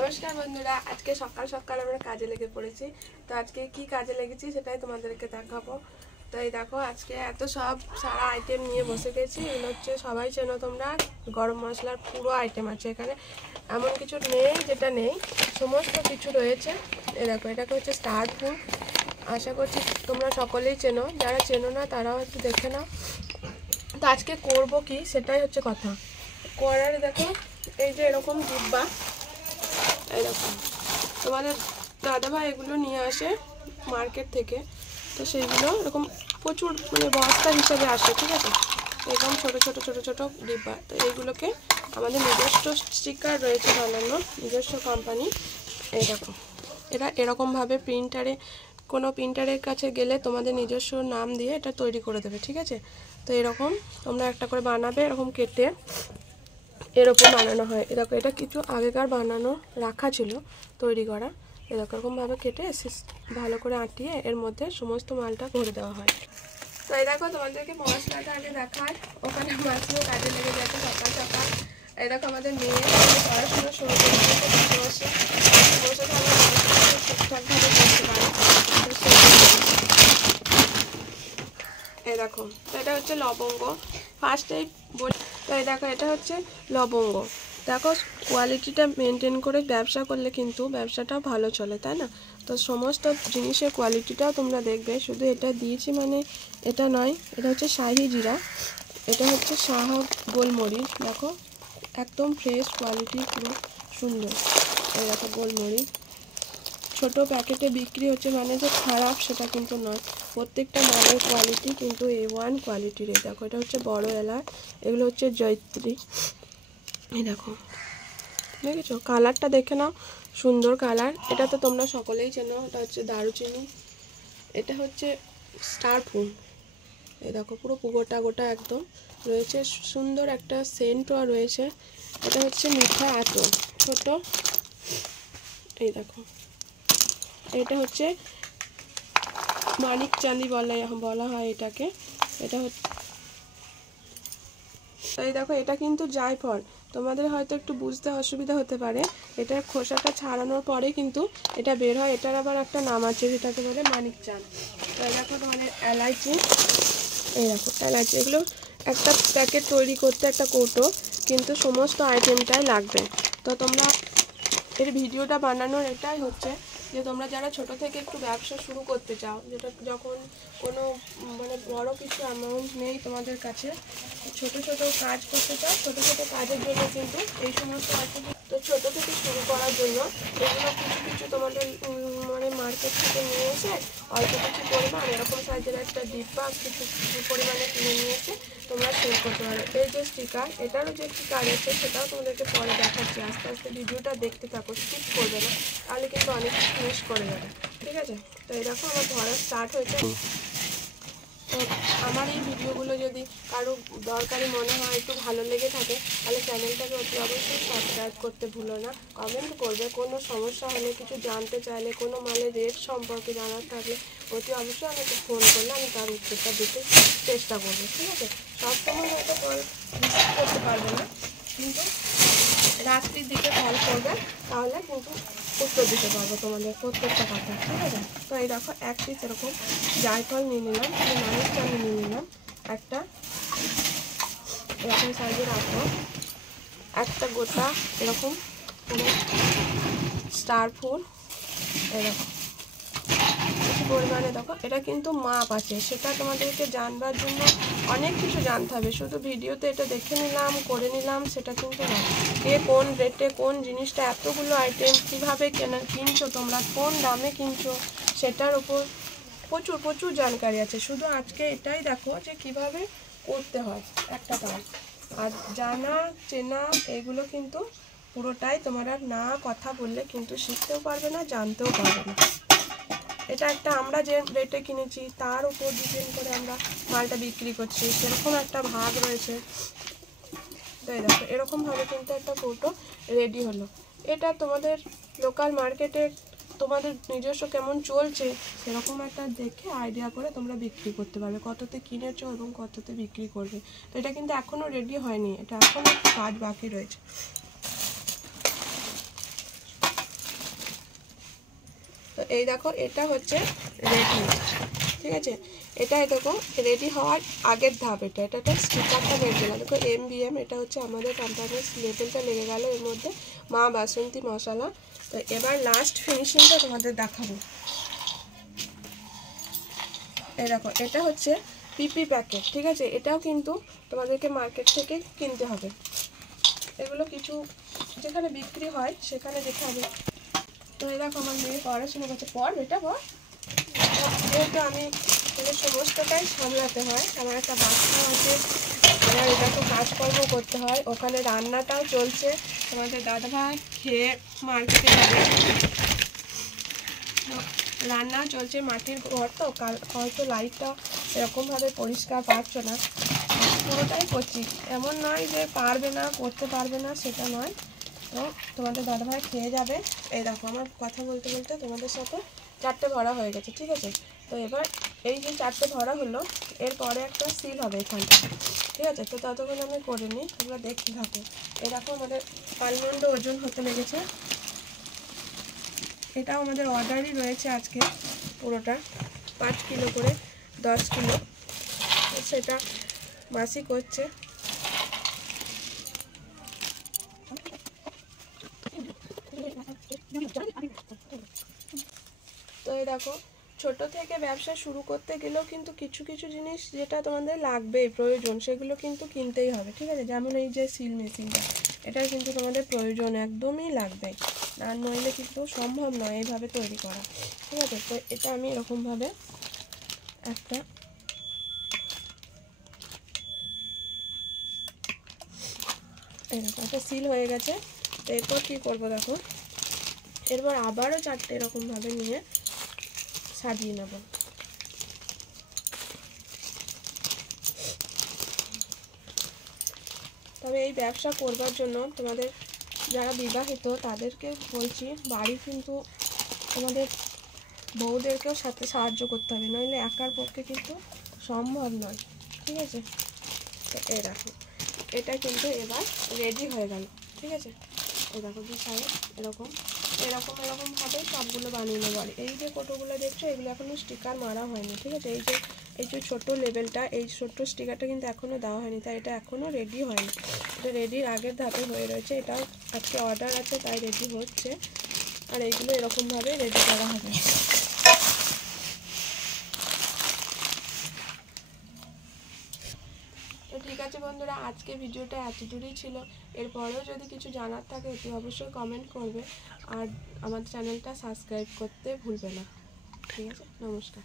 নমস্কার বন্ধুরা, আজকে সকাল সকাল আমরা কাজে লেগে পড়েছি। তো আজকে কি কাজে লেগেছি সেটাই তোমাদেরকে দেখাবো। তো এই দেখো, আজকে এত সব সারা আইটেম নিয়ে বসে গেছি। এগুলো হচ্ছে সবাই চেনো তোমরা, গরম মশলার পুরো আইটেম আছে এখানে, এমন কিছু নেই যেটা নেই, সমস্ত কিছু রয়েছে। এই দেখো, এটাকে হচ্ছে স্টার ফুড, আশা করছি তোমরা সকলেই চেনো, যারা চেনো না তারাও একটু দেখে নাও। তো আজকে করবো কি সেটাই হচ্ছে কথা। করার দেখো, এই যে এরকম ডিব্বা, এরকম তোমাদের দাদাভাই এগুলো নিয়ে আসে মার্কেট থেকে। তো সেইগুলো এরকম প্রচুর মানে বস্তা হিসাবে আসে, ঠিক আছে, এরকম ছোটো ছোটো ছোটো ছোটো ডিব্বা। তো এইগুলোকে আমাদের নিজস্ব স্টিকার রয়েছে বানানো, নিজস্ব কোম্পানি। এই দেখো, এটা এরকমভাবে প্রিন্টারে, কোনো প্রিন্টারের কাছে গেলে তোমাদের নিজস্ব নাম দিয়ে এটা তৈরি করে দেবে, ঠিক আছে। তো এরকম তোমরা একটা করে বানাবে, এরকম কেটে এরকম বানানো হয়। এরকম এটা কিছু আগেকার বানানো রাখা ছিল তৈরি করা। এরকমভাবে কেটে ভালো করে আঁটিয়ে এর মধ্যে সমস্ত মালটা ভরে দেওয়া হয়। তো এই দেখো, তোমাদেরকে মশলাটা আগে দেখায়, ওখানে মাছগুলো কাজে লেগে যাচ্ছে সকাল সকাল। এই দেখো, আমাদের মেয়ে পড়াশোনা শুরু করে দিয়েছে, বসে বসে ঠিকঠাকভাবে করতে পারে। এই দেখো, এটা হচ্ছে লবঙ্গ, ফার্স্টেই বলি। তো এই দেখো, এটা হচ্ছে লবঙ্গ। দেখো, কোয়ালিটিটা মেনটেন করে ব্যবসা করলে কিন্তু ব্যবসাটাও ভালো চলে, তাই না? তো সমস্ত জিনিসের কোয়ালিটিটাও তোমরা দেখবে, শুধু এটা দিয়েছি মানে এটা নয়। এটা হচ্ছে শাহি জিরা, এটা হচ্ছে শাহ গোলমরিচ, দেখো একদম ফ্রেশ কোয়ালিটি, পুরো সুন্দর। এই দেখো গোলমরিচ, ছোট প্যাকেটে বিক্রি হচ্ছে মানে যে খারাপ সেটা কিন্তু নয়, প্রত্যেকটা মালের কোয়ালিটি কিন্তু A1 কোয়ালিটির। এই দেখো, এটা হচ্ছে বড় এলাচ, এগুলো হচ্ছে জয়ত্রী। এই দেখো, দেখেছো কালারটা দেখে নাও, সুন্দর কালার। এটা তো তোমরা সকলেই চেনো, এটা হচ্ছে দারুচিনি, এটা হচ্ছে স্টার ফুড। এই দেখো, পুরো গোটা গোটা একদম রয়েছে, সুন্দর একটা সেন্টও রয়েছে। এটা হচ্ছে মিঠা আতর, ছোট। এই দেখো, এটা হচ্ছে মানিক চাঁদি বলা হয় এটাকে। এটা হচ্ছে, এই দেখো, এটা কিন্তু জায়ফল। তোমাদের হয়তো একটু বুঝতে অসুবিধা হতে পারে, এটার খোসাটা ছাড়ানোর পরে কিন্তু এটা বের হয়। এটার আবার একটা নাম আছে যেটাকে বলে মানিক চাঁদ। তো এই দেখো, তোমাদের এলাইচি, এই দেখো এলাইচি, এগুলো একটা প্যাকেট তৈরি করতে একটা কৌটো কিন্তু সমস্ত আইটেমটাই লাগবে। তো তোমরা এর ভিডিওটা বানানোর এটাই হচ্ছে যে তোমরা যারা ছোট থেকে একটু ব্যবসা শুরু করতে চাও, যেটা যখন কোনো মানে বড় কিছু অ্যামাউন্ট নেই তোমাদের কাছে, ছোট ছোট কাজ করতে চাও, ছোট ছোট কাজের জন্য কিন্তু এই সমস্ত আইটেম। তো ছোট থেকে শুরু করার জন্য এগুলো কিছু কিছু তোমাদের মানে মার্কেট থেকে নিয়ে এসে অল্প কিছু পরিমাণ এরকম সাইজের একটা ডিব্বা কিছু পরিমাণে কিনে নিয়ে এসে তোমরা সেল করতে পারো। এই যে স্টিকার, এটারও যে স্টিকার আছে সেটাও তোমাদেরকে পরে দেখাচ্ছি। আস্তে আস্তে ভিডিওটা দেখতে থাকো, স্কিপ করবে না, তাহলে কিন্তু অনেক কিছু মিস করে যাবে, ঠিক আছে। তো এই দেখো, আমার ধরা স্টার্ট হয়েছে। তো আমার এই ভিডিওগুলো যদি কারো দরকারি মনে হয়, একটু ভালো লেগে থাকে, তাহলে চ্যানেলটাকে অতি অবশ্যই সাবস্ক্রাইব করতে ভুলো না, কমেন্ট করবে। কোনো সমস্যা হলে, কিছু জানতে চাইলে, কোনো মালের রেট সম্পর্কে জানার থাকলে অতি অবশ্যই আমাকে ফোন করলে আমি তার উত্তরটা দিতে চেষ্টা করবো, ঠিক আছে। সবসময় হয়তো কল রিসিভ করতে পারবে না, কিন্তু রাত্রির দিকে কল করবে, তাহলে কিন্তু উত্তর দিতে পারবো তোমাদের প্রত্যেকটা কথা, ঠিক আছে। তো এই দেখো, এক পিস এরকম জায়ফল নিয়ে নিলাম, মানিক চাঁদ নিয়ে নিলাম একটা, এরকম সাইজের আতর একটা, গোটা এরকম কোনো স্টার ফুড, এরকম কিছু পরিমাণে। দেখো, এটা কিন্তু মাপ আছে, সেটা তোমাদেরকে জানবার জন্য অনেক কিছু জানতে হবে। শুধু ভিডিওতে এটা দেখে নিলাম, করে নিলাম, সেটা কিন্তু না। কে কোন রেটে কোন জিনিসটা, এতগুলো আইটেম কীভাবে কিনছো তোমরা, কোন দামে কিনছো, সেটার উপর প্রচুর প্রচুর জানকারি আছে। শুধু আজকে এটাই দেখো যে কিভাবে করতে হয় একটা কাজ, আর জানা চেনা এগুলো কিন্তু পুরোটাই তোমরা না কথা বললে কিন্তু শিখতেও পারবে না, জানতেও পারবে না। এটা একটা আমরা যে রেটে কিনেছি তার উপর ডিপেন্ড করে আমরা মালটা বিক্রি করছি, সেরকম একটা ভাগ রয়েছে। তো এই দেখো, এরকমভাবে কিন্তু একটা কৌটো রেডি হলো। এটা তোমাদের লোকাল মার্কেটে তোমাদের নিজস্ব কেমন চলছে সেরকম একটা দেখে আইডিয়া করে তোমরা বিক্রি করতে পারবে, কততে কিনেছো এবং কততে বিক্রি করবে। তো এটা কিন্তু এখনও রেডি হয়নি, এটা এখনও কাজ বাকি রয়েছে। এই দেখো এটা হচ্ছে রেডি, ঠিক আছে। এটাই দেখো রেডি হওয়ার আগের ধাপ, এটা একটা স্টিকারটা লেগে গেল, দেখো MBM, এটা হচ্ছে আমাদের কোম্পানির লেবেলটা লেগে গেল এর মধ্যে, মা বাসন্তী মশলা। তো এবার লাস্ট ফিনিশিংটা তোমাদের দেখাবো। এই দেখো এটা হচ্ছে পিপি প্যাকেট, ঠিক আছে। এটাও কিন্তু তোমাদেরকে মার্কেট থেকে কিনতে হবে, এগুলো কিছু যেখানে বিক্রি হয় সেখানে যেতে হবে। তো এই দেখো আমার মেয়ে পড়াশোনা করছে, পড় এটা পড়। যেহেতু আমি এদের সমস্তটাই সামলাতে হয়, আমার একটা বাচ্চা আছে, আমার এটা তো কাজকর্ম করতে হয়, ওখানে রান্নাটাও চলছে। তোমাদের দাদাভাই খেয়ে মার্কেটে যাবে, রান্নাও চলছে, মাটির ঘর তো কাল হয়তো লাইটটা এরকমভাবে পরিষ্কার পাচ্ছ না, পুরোটাই করছি। এমন নয় যে পারবে না, করতে পারবে না, সেটা নয়। তো তোমাদের দাদাভাই খেয়ে যাবে। এই দেখো আমার কথা বলতে বলতে তোমাদের সাথে 4টে ভরা হয়ে গেছে, ঠিক আছে। তো এবার এই যে 4টে ভরা হলো, এরপরে একটা সিল হবে এখানটা, ঠিক আছে। তো ততক্ষণ আমি করে নিই, তোমরা দেখতে থাকো। এরকম আমাদের আলমন্ড ওজন হতে লেগেছে, এটাও আমাদের অর্ডারই রয়েছে আজকে পুরোটা 5 কিলো করে, 10 কিলো, সেটা মাসি করছে। তো এই দেখো ছোট থেকে ব্যবসা শুরু করতে গেলেও কিন্তু কিছু কিছু জিনিস যেটা তোমাদের লাগবেই, প্রয়োজন, সেগুলো কিন্তু কিনতেই হবে, ঠিক আছে। যেমন এই যে সিল মেশিনটা, এটা কিন্তু তোমাদের প্রয়োজন, একদমই লাগবে, আর নইলে কিন্তু সম্ভব নয় এইভাবে তৈরি করা, ঠিক আছে। তো এটা আমি এরকমভাবে একটা এরকম একটা সিল হয়ে গেছে। তো এরপর কী করবো দেখো, এরপর আবারও 4টে এরকমভাবে নিয়ে সাজিয়ে নেব। তবে এই ব্যবসা করবার জন্য তোমাদের যারা বিবাহিত তাদেরকে বলছি, বাড়ি কিন্তু তোমাদের বউদেরকেও সাথে সাহায্য করতে হবে, নইলে একার পক্ষে কিন্তু সম্ভব নয়, ঠিক আছে। তো এই দেখো এটা কিন্তু এবার রেডি হয়ে গেল, ঠিক আছে। এই দেখো দু সাইড এরকম এরকমভাবে সবগুলো বানিয়ে নেবো। আর এই যে কোটোগুলো দেখছো, এগুলো এখনও স্টিকার মারা হয়নি, ঠিক আছে। এই যে ছোটো লেবেলটা, এই ছোট্ট স্টিকারটা কিন্তু এখনও দেওয়া হয়নি, তাই এটা এখনও রেডি হয়নি, এটা রেডির আগের ধাপে হয়ে রয়েছে। এটা আজকে অর্ডার আছে তাই রেডি হচ্ছে, আর এইগুলো এরকমভাবে রেডি করা হবে। তো ঠিক আছে বন্ধুরা, আজকে ভিডিওটা এতদূরই ছিল। এরপরেও যদি কিছু জানার থাকে অতি অবশ্যই কমেন্ট করবে, আর আমার চ্যানেলটা সাবস্ক্রাইব করতে ভুলবে না, ঠিক আছে। নমস্কার।